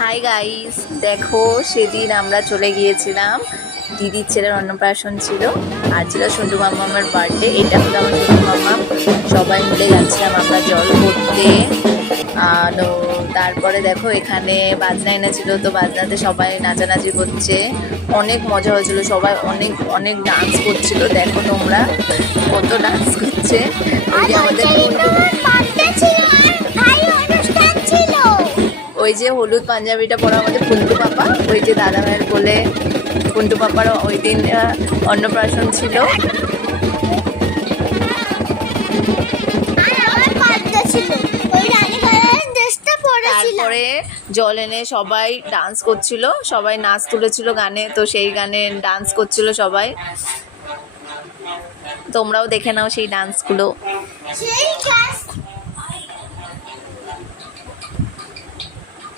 Hi guys, দেখো সেদিন আমরা চলে গিয়েছিলাম, দিদির ছেলের অন্নপ্রাশন ছিল আর ছিল সন্টু মামার বার্থডে। এটা হলো আমার সন্টু মামা। সবাই মিলে যাচ্ছিলাম আমরা জল করতে। তো তারপরে দেখো এখানে বাজনা এনেছিল, তো বাজনাতে সবাই নাচানাচি করছে, অনেক মজা হয়েছিল, সবাই অনেক অনেক ডান্স করছিল। দেখো তোমরা কত ডান্স করছে। ওই যে আমাদের ওই যে হলুদ পাঞ্জাবিটা পরা আমাদের কুন্টু পাপা, ওই যে দাদা ভাইয়ের কোলে কুন্টু পাপারও ওই দিন অন্নপ্রাশন ছিল। তারপরে জল এনে সবাই ডান্স করছিল, সবাই নাচ তুলেছিল গানে, তো সেই গানে ডান্স করছিল সবাই। তোমরাও দেখে নাও সেই ডান্সগুলো।